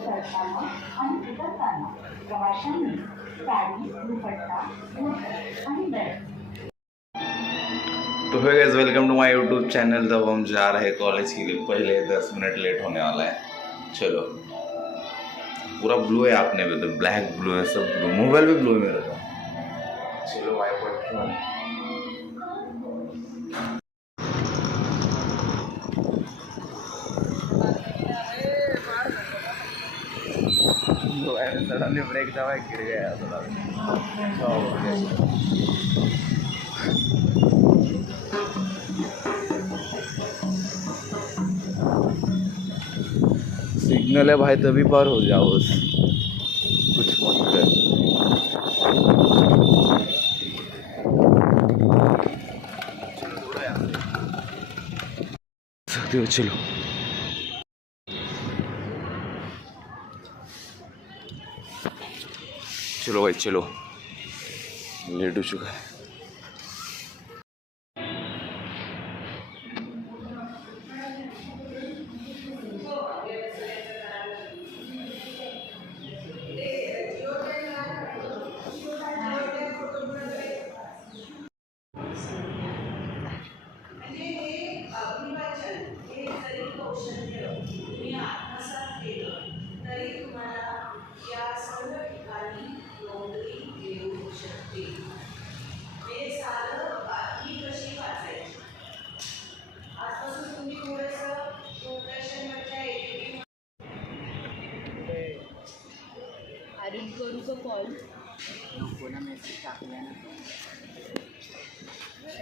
चढताना आणि उतरताना प्रवाशांनी साडी, दुपट्टा आणि तो है guys welcome to my YouTube channel तब हम जा रहे हैं कॉलेज के लिए, पहले दस मिनट लेट होने वाला है। चलो। पूरा ब्लू है आपने भी तो। ब्लैक ब्लू है, सब ब्लू मोबाइल भी ब्लू है मेरा तो। चलो भाई पढ़ते हैं सडनली ब्रेक दवा गिर गया थोड़ा तो सिग्नल है भाई तभी पार हो जाओ कुछ मत कर। सकते हो चलो। चलो भाई चलो लेट हो चुका है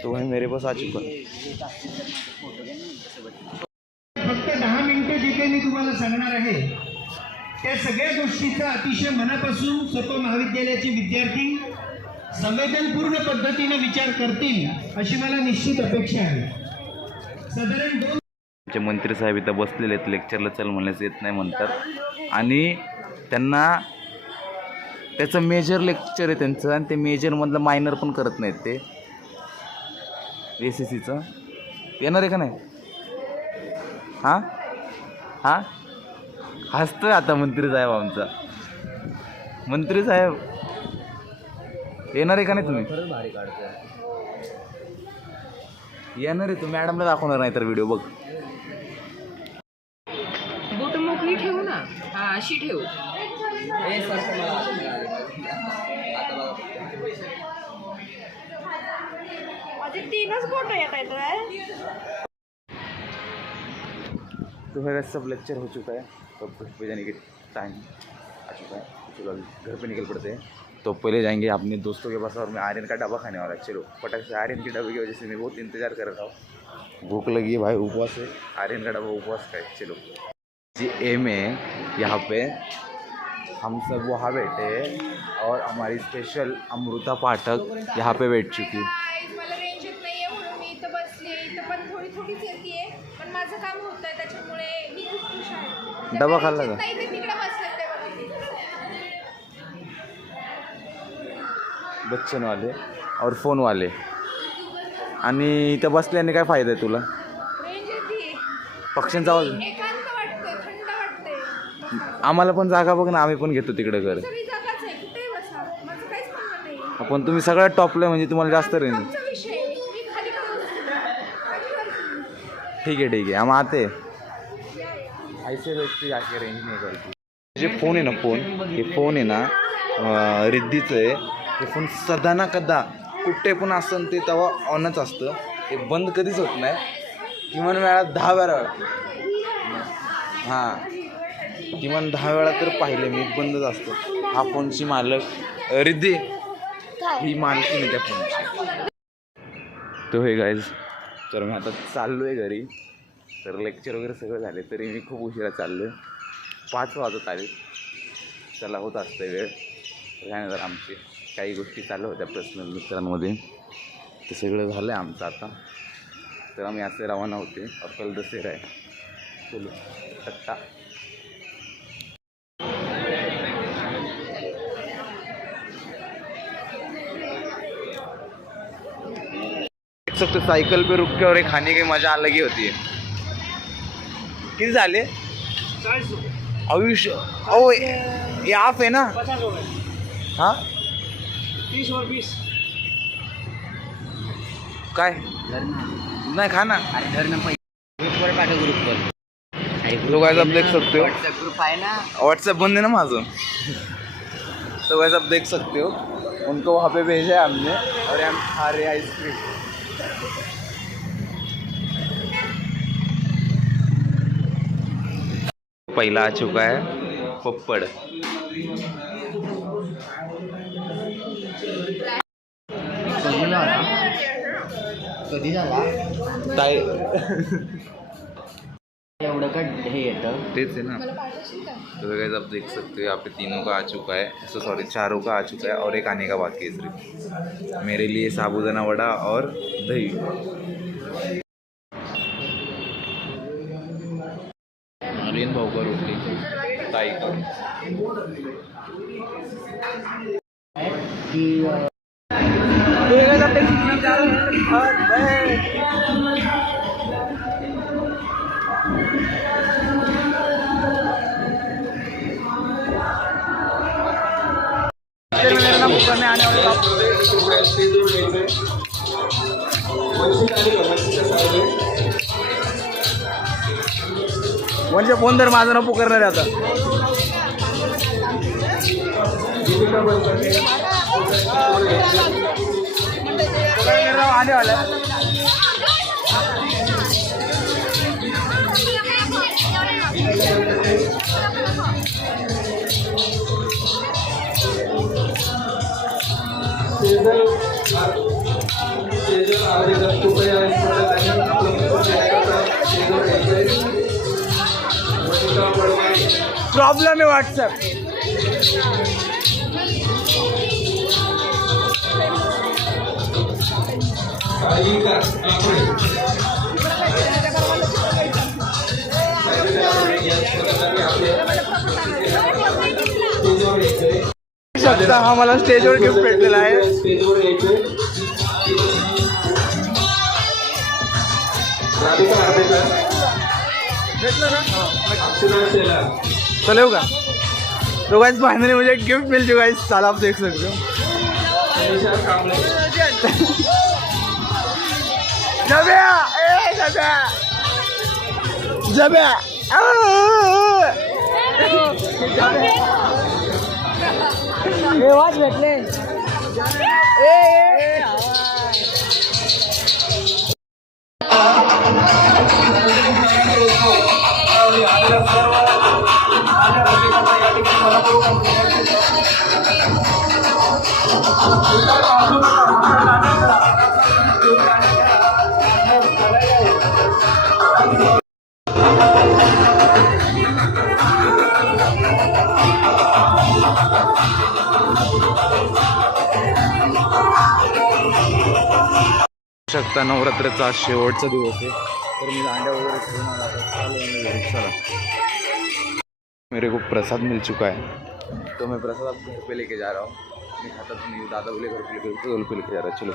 तो भाई मेरे पास आ चुका है। फक्त दहा मिनिटं जे काही मी तुम्हाला सांगणार आहे त्या सगळ्या गोष्टीचा अतिशय मनापासून स्वतः महाविद्यालयाचे विद्यार्थी संवेदनपूर्ण पद्धतीने विचार करतील अशी मला निश्चित अपेक्षा आहे. साधारण दोन आमचे मंत्री साहेब इथं बसलेले आहेत लेक्चरला चल म्हणण्याचं येत नाही म्हणतात. आणि त्यांना त्याचं मेजर लेक्चर आहे त्यांचं आणि ते मेजरमधलं मायनर पण करत नाहीत ते. ए सी सीचं येणार आहे का नाही? हां? हां? हसतोय आता मंत्री साहेब आमचा. मंत्री साहेब येणार आहे का नाही तुम्ही? येणार आहे तू मॅडमला दाखवणार नाही तर व्हिडिओ बघ. बोट मोकळी ठेवू ना? हा अशी ठेवू. तो मेरा सब लेक्चर हो चुका है तो घर पे जाने के टाइम आ चुका है। चलो घर पे निकल पड़ते हैं। तो पहले जाएँगे अपने दोस्तों के पास और मैं आर्यन का डब्बा खाने वाला चलो, फटक से आर्यन के डब्बे की वजह से मैं बहुत इंतज़ार कर रहा हूँ। भूख लगी है भाई उपवास है आर्यन का डब्बा उपवास का है। चलो। जी ए में यहाँ पे हम सब वहाँ बैठे हैं और हमारी स्पेशल अमृता पाठक यहाँ पे बैठ चुकी है। मला रेंज येत नाहीये म्हणून मी इथं बसली इथं पण थोडी थोडीच येते पण माझं काम होत आहे त्याच्यामुळे मी खूप खुश आहे. डबा खाल्ला का? नाही ते तिकडे बसले ते बघा बच्चन वाले और फोन वाले आणि इथं बसल्याने काय फायदा आहे तुला? रेंज येते पक्ष्यांचा आवाज आम्हाला पण जागा बघ ना आम्ही पण घेतो तिकडे घर. सगळी जागाच आहे कुठेही बसा? माझं काहीच म्हणणं नाही पण तुम्ही सगळ्यात टॉपला म्हणजे तुम्हाला जास्त रेंज आमचा विषय मी खाली का बसते? माझी मर्जी. ठीक है ठीक है हम आते. ऐसे व्यक्ती आके रेंज नहीं करती. जे फोन आहे ना फोन हे फोन आहे ना अं, रिद्धीचं आहे. हे फोन सदा ना कदा कुठे पण असतं ते तेव्हा ऑनच असतं. ते बंद कधीच होत नाही. किमान वेळा दहा वेळा वाटतं हां. किमान दहा वेळा तर पाहिले मी बंदच असतो. हा फोनची मालक रिद्धी. ही मालकी नाही त्या फोनची तो हे गाईज तर मी आता चाललो आहे घरी. तर लेक्चर वगैरे सगळं झाले तरी मी खूप उशिरा चाललो आहे पाच वाजत आले. त्याला होत असतं वेळ. त्यानंतर आमची काही गोष्टी चालू होत्या पर्सनल मित्रांमध्ये. ते सगळं झालं आहे आमचं आता. तर आम्ही असे रवाना होते. और कल दसेरा आहे. चलो टट्टा देख सकते साइकिल पे रुक के और ये खाने की मजा अलग ही होती है। किती झाले आयुष्य ओ ये आप है ना? हाँ? तीस और बीस। काय? नाही खा ना ग्रुपवर पाठव ग्रुपवर तो गाइस आप देख सकते हो। व्हॉट्सअप ग्रुप आहे ना। व्हाट्सएप बंद है ना माझं? तो वैसे आप देख सकते हो। उनको वहाँ पे भेजा है हमने और हम खा रहे हैं आइसक्रीम पहिला आ चुका है पप्पड़। कधी झाला ताई एवढं का हे येतं? तेच है ना. मला पाठवशील का? तो गाइस आप देख सकते हो यहाँ पे तीनों का आ चुका है सो सॉरी चारों का आ चुका है और एक आने का बाकी है सिर्फ मेरे लिए साबूदाना वड़ा और दही. आर्यन भाऊ का रोटी. ताई का. की म्हणजे फोन तर माझं नको करणार आता. आने वाला प्रॉब्लेम है व्हाट्सएप शकता हा। मला स्टेजवर गिफ्ट भेटलेला आहे चलो होगा? तो गाइस फाइनली मुझे गिफ्ट मिल चुका है इस साल, आप देख सकते हो। जब्या ए शकता नवरात्राचा शेवटचा दिवस आहे. तर मी दांड्या वगैरे ठेवून आला तर चालू आहे घरी. चला. मेरे को प्रसाद मिल चुका है। तो मैं प्रसाद आपको घर पे लेके जा रहा हूँ। मैं खाता तो नहीं दादा बोले घर पे लेके घर पे लेके जा रहा है चलो।